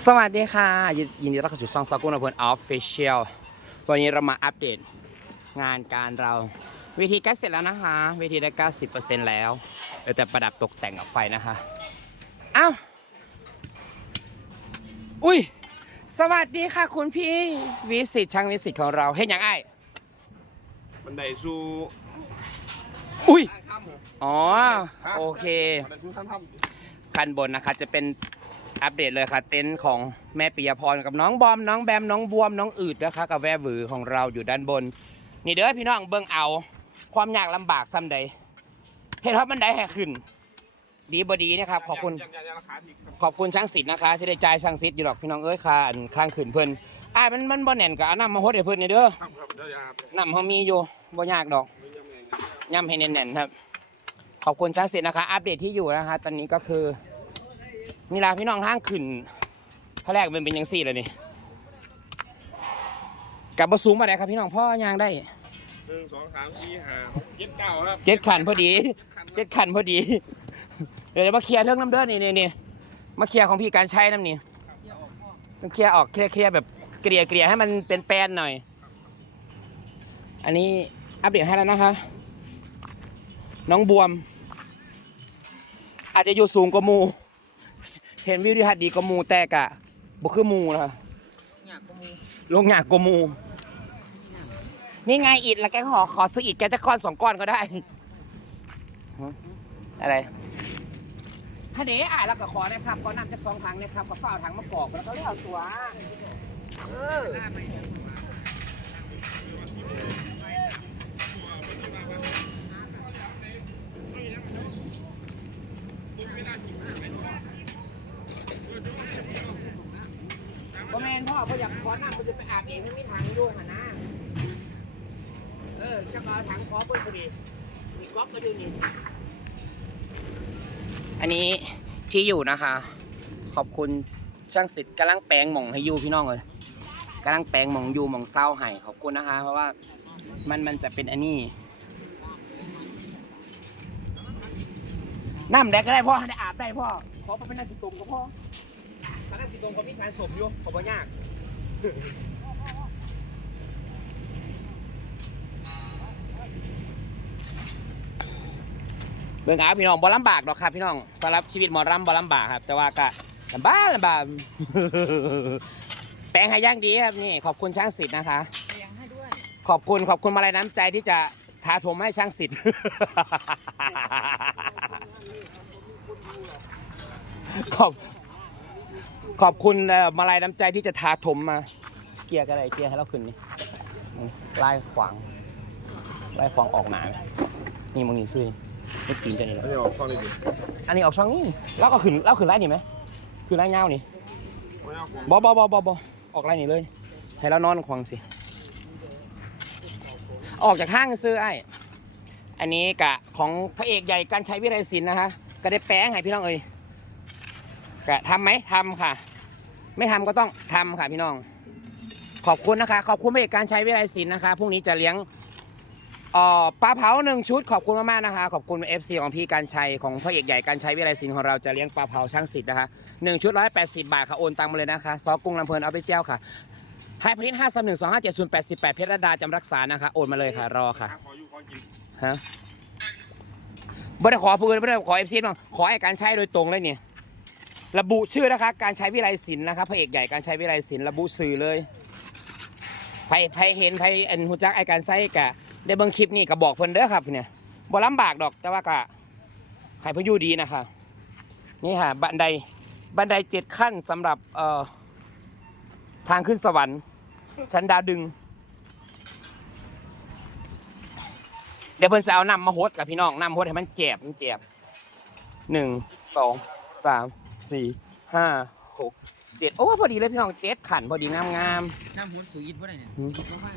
สวัสดีค่ะ ยินยินดีต้อนรับเข้าสู่ช่องซอกุนอพลออฟฟิเชียลวันนี้เรามาอัปเดตงานการเราเวทีใกล้เสร็จแล้วนะคะเวทีได้ 90%แล้วเหลือแต่ประดับตกแต่งกับไฟนะคะอ้าวอุ้ย สวัสดีค่ะคุณพี่วิสิตช่างวิสิตของเราเห็นอย่างไอ้บันไดสู่อุ้ยถ้ำเหรออ๋อ โอเค บันไดสู่ท่านถ้ขั้นบนนะคะจะเป็น อัปเดตเลยค่ะเต็นท์ของแม่ปิยพรกับน้องบอมน้องแบมน้องบวมน้องอืดนะคะกับแววหวือของเราอยู่ด้านบน นี่เด้อพี่น้องเบิ่งเอาความยากลำบากซ้ำใดเห็นว่ามันได้แห่ขึ้น ดีบดีนะครับขอบคุณขอบคุณช่างสิทธิ์นะคะที่ได้จ่ายช่างสิทธิ์อยู่หรอกพี่น้องเอ้ยค่ะข้างขึ้นเพิ่นอ้ายมันมันบ่แน่นกับน้ำมาฮดให้เพิ่นนี่เด้อน้ำเขามีอยู่บ่ยากดอกย่ำให้แน่นๆครับ ขอบคุณช่างสิทธิ์นะคะ อัปเดตที่อยู่นะคะ ตอนนี้ก็คือ นี่ละพี่น้องทางขึ้นพระแรกมันเป็นยังสี่เลยนี่กลับบสูงมาได้ครับพี่น้องพ่อยางได้หนึ่งสองสามสี่ห้าหกเจ็ดเก้าครับเจ็ดขันพอดีคันเจ็ดขันพอดี เดี๋ยวมาเคลียร์เรื่องน้ำเดือดนี่นี่นี่มาเคลียร์ของพี่การใช้น้ำนี่ต้องเคลียร์ออกเคลียร์เคลียร์แบบเกลี่ยเกลี่ยให้มันเป็นแปลนหน่อย อันนี้อัปเดตให้แล้วนะคะ น้องบวม อาจจะอยู่สูงกว่าหมู เห็นวิวทิวทัศน์ดีกว่าหมูแต่กะบ่คือหมูนะลงหยากกว่าหมู นี่ไงอิดแล้วแกขอขอซื้ออิดแกจะก้อนสองก้อนก็ได้อะไร ถ้าเด๋อะแล้วก็ขอนะครับขอนำจากสองถังนะครับก็เฝ้าถังมากรอกแล้วก็เลี้ยวตัว เออพ่อแม่นพ่อเขาอยากขอน้ำเขาจะไปอาบเองไม่มีถังด้วยหันนะ เออจะเอาถังขอเพิ่นพอดีมีก๊อกก็อยู่นี่อันนี้ที่อยู่นะคะ ขอบคุณช่างสิทธิ์กำลังแปลงหม่องให้อยู่พี่น้องเลยกำลังแปลงหม่องอยู่หม่องเศร้าให้ขอบคุณนะคะ เพราะว่ามันมันจะเป็นอันนี้น้ำแดกก็ได้พ่อได้อาบได้พ่อขอเป็นน้ำกิตุมก็พ่อถ้าน้ำกิตุมเขามีสารสมอยู่ขอบ่ยาก เบิ่งอาพี่น้องบ่ลำบากดอกครับพี่น้องสำหรับชีวิตหมอรำบ่ลำบากครับ แต่ว่าก็ลำบากลำบาก แปลงให้ย่างดีครับนี่ขอบคุณช่างสิทธิ์นะคะ เลี้ยงให้ด้วยขอบคุณขอบคุณมาลัยน้ำใจที่จะทาถมให้ช่างสิทธิ์ ขอบขอบคุณเอ่อมาลัยน้ำใจที่จะทาถมมา เกียร์ก็ได้เกียร์ให้เราขึ้นนี่นี่ไล่ขวางไล่ขวางออกหนานี่มึงนี่ซื้อนี่ ปีนจะนี่แหละไม่ออกช่องนี้ดิอันนี้ออกช่องนี้แล้วก็ขึ้นแล้วขึ้นไล่นี่ไหมขึ้นไล่เงานี่ไม่เอาของบอบอบอบอบอออกไล่นี่เลย ให้เรานอนขวางสิ ออกจากห้างซื้อไอ้อันนี้กะของพระเอกใหญ่การใช้วิไลศิลป์นะคะก็ได้แป้งให้พี่น้องเอ้ยกะทำไหมทำค่ะ ไม่ทำก็ต้องทำค่ะพี่น้อง ขอบคุณนะคะ ขอบคุณพระเอกการใช้วิไลศิลป์นะคะพรุ่งนี้จะเลี้ยงเอ่อปลาเผาหนึ่งชุดขอบคุณมากๆนะคะ ขอบคุณ FC ของพี่การชัยของพระเอกใหญ่การใช้วิไลศิลป์ของเราจะเลี้ยงปลาเผาช่างสิทธิ์นะคะหนึ่งชุดร้อยแปดสิบบาทค่ะโอนตังมาเลยนะคะซอกรุงลำเพลินออฟฟิเชียลค่ะไทยพนิษห้าสามหนึ่งสองห้าเจ็ดศูนย์แปดสิบแปดเพชรรดาจำรักษานะคะโอนมาเลยค่ะรอค่ะขออยู่ขอกินฮะไม่ได้ขอปืนไม่ได้ขอเอฟซีบ้างขอให้การใช้โดยตรงเลยเนี่ยระบุชื่อนะคะ การใช้วิไลศิลป์นะคะพระเอกใหญ่การใช้วิไลศิลป์ระบุสื่อเลยใครใครเห็นใครเอ็นหูจักไอ้การใช้กะ ได้เบิ่งคลิปนี่ก็บอกเพิ่นเด้อครับเนี่ยบ่ลำบากดอกแต่ว่ากะให้เพิ่นอยู่ดีนะคะนี่ค่ะบันไดบันไดเจ็ดขั้นสำหรับเอ่อทางขึ้นสวรรค์ชั้นดาวดึง เดี๋ยวเพิ่นจะเอาน้ำมาหดกับพี่น้องน้ำหดให้มันเจ็บมันเจ็บหนึ่งสองสามสี่ห้าหกเจ็ดโอ้พอดีเลยพี่น้องเจ็ดขันพอดีงามงามน้ำหูสูยิดบ่ได้เนี่ยๆหืมบ่ว่า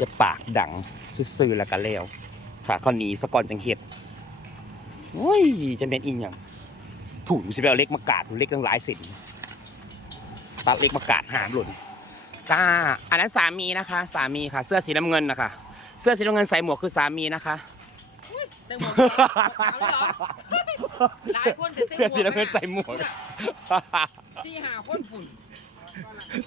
จะปากดังซื่อๆแล้วก็แล้วค่ะเขาหนีสะกอนจังเห็ดโอ้ยจะเป็นอินอย่างถูกสิไปเอาเล็กมากาดเล็กตั้งหลายสินตัดเล็กมากาดหามหล่นจ้าอันนั้นสามีนะคะ สามีค่ะ เสื้อสีน้ำเงินนะคะเสื้อสีน้ำเงินใส่หมวกคือสามีนะคะใส่หมวกเอาเลยเหรอหลายคนแต่ใส่หมวกเสื้อสีน้ำเงินใส่หมวกเที่หาคนฝุ่น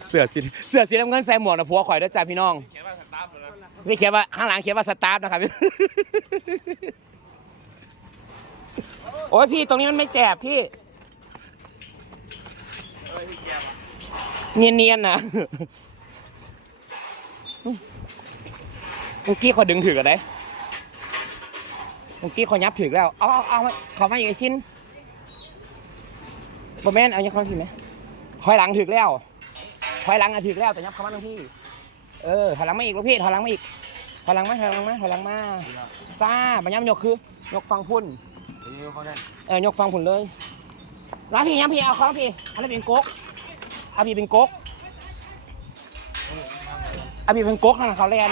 เสือสีเสือสีน้ำเงินใส่หมวกนะผัวข่อยด้อจ้าพี่น้องเขียนว่าสตาร์ทเลยนะนี่เขียนว่าข้างหลังเขียนว่าสตาร์ทนะครับ โอ้ยพี่ตรงนี้มันไม่แจบพี่เอ้ยพี่แกวะเนียนๆนะเมื่อกี้เขาดึงถือกันได้เมื่อกี้เขายับถือแล้ว เอาเอาเอามขามาอีกไอ้ชิ้นบอแมนเอายังเขาถือไหมถอยหลังถือแล้ว ถอยหลังอะถือแล้วแต่ยับเขามาตรงที่เออถอยหลังมาอีกลูกพี่ถอยหลังมาอีกถอยหลังมาถอยหลังมาถอยหลังมาจ้าบัญญัติยกคือยกฟังพุ่นเออยกฟังพุ่นเลยร้านพี่ยังพี่เอาเขาพี่อะไรเป็นก๊กเอาพี่เป็นก๊กเอาพี่เป็นก๊กทางเขาเรียน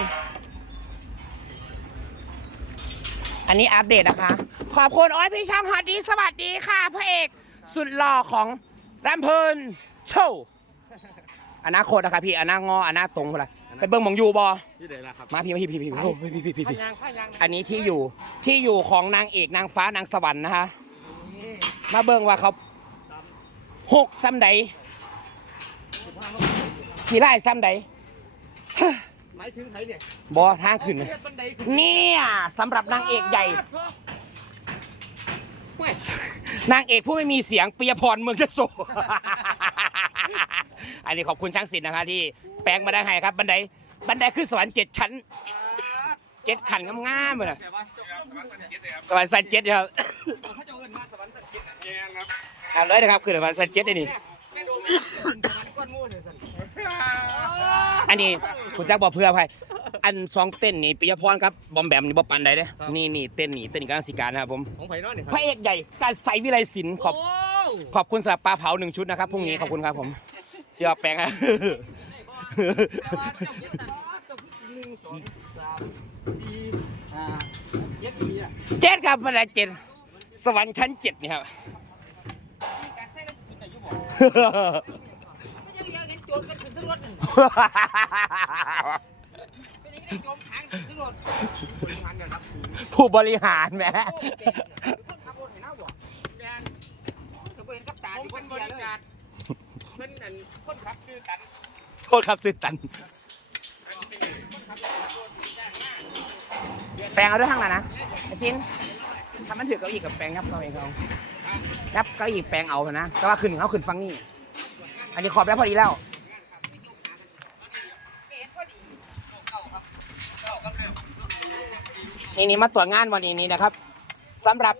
อันนี้อัปเดตนะคะ ขอบคุณโอ้ยพี่ช่างฮอตดีสวัสดีค่ะพระเอกสุดหล่อของรำเพลินโชว์ อนาคตนะคะพี่อนาคตงออนาคตตรงคนละไปเบิ้งหมองยูบอที่ไหนล่ะครับมาพี่มาพี่พี่พี่พี่โอ้พี่พี่พี่พี่พพี่ ยางพยางอันนี้ที่อยู่ที่อยู่ของนางเอกนางฟ้านางสวรรค์นะคะ มาเบิ่งว่าเขาหกซ้ำใดขี่ไล่ซ้ำใดหมายถึงไหนเนี่ยบอทางขึ้นนะเฮ็ดบันไดขึ้นเนี่ยสำหรับนางเอกใหญ่ นางเอกผู้ไม่มีเสียงปิยพรเมืองยโส อันนี้ขอบคุณช่างศิลป์นะคะที่แปลงมาได้ให้ครับ บันไดบันไดขึ้นสวรรค์เจ็ดชั้นเจ็ดขันงามๆเลยนะแต่ว่าเจ้าสมัครสันเจ็ดเลยครับสวรรค์สันเจ็ดครับเขาจะเอิ้นมาสวรรค์สักดิ์แยงครับเอาเลยนะครับคือสวรรค์สันเจ็ดได้นี่ แม่โดมสวรรค์ก้อนมูเลยสันอันนี้คุณจักบอกเพื่อภัยอันสองเต้นนี่ปิยพรครับบอมแบมนี่บอปันใดเด้นี่นี่เต้นนี่เต้นนี่กำลังสิการนะครับผมของไผ่นอนเนี่ยพระเอกใหญ่การใส่วิไลศิลป์ขอบโอ้ขอบคุณสำหรับปลาเผาหนึ่งชุดนะครับพรุ่งนี้ขอบคุณครับผม เชื่อแปลงครับแต่ว่าเจ็ดตันเจ้าคือหนึ่งสองสามสี่ห้าเย็ดดีอะเจ็ดครับบันไดเจ็ดสวรรค์ชั้นเจ็ดนี่ครับมีการใช้แล้วขึ้นได้ยุบบ่ไม่ยังยังเห็นโจรกันขึ้นทั้งรถเป็นยังไงโจมทางขึ้นทั้งรถบผู้บริหารแหมคนขับรถให้เราบ่แม่นก็บ่เห็นกับตาสิคนบริการ เพิ่นนั่นคนขับคือกันโทษครับซื้อตัน แปลงเอาด้วยทางไหนนะไอ้ซินถ้ามันถือเก้าอี้กับแปลงยับเก้าอี้เขายับเก้าอี้แปลงเอาเถอะนะแต่ว่าขึ้นเขาขึ้นฟังนี่อันนี้ขอบแล้วพอดีแล้วนี่นี่มาตรวจงานวันนี้นี่นะครับสำหรับ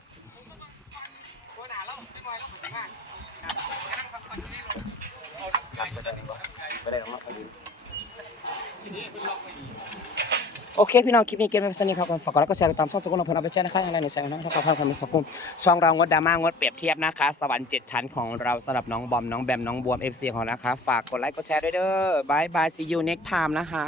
โอเคพี่น้องคลิปนี้เกมเป็นสนิทครับฝากกดไลค์กดแชร์ติดตามช่องสกุลอภรณ์เอไปแชร์นะคะอะไรในแชร์นะครับภาพความเป็นสกุลช่องเรางดดราม่างดเปรียบเทียบนะคะ สวรรค์เจ็ดชั้นของเราสำหรับน้องบอมน้องแบมน้องบวมเอฟซีของนะคะ ฝากกดไลค์กดแชร์ด้วยเด้อบายบายซียูเน็กไทม์นะคะ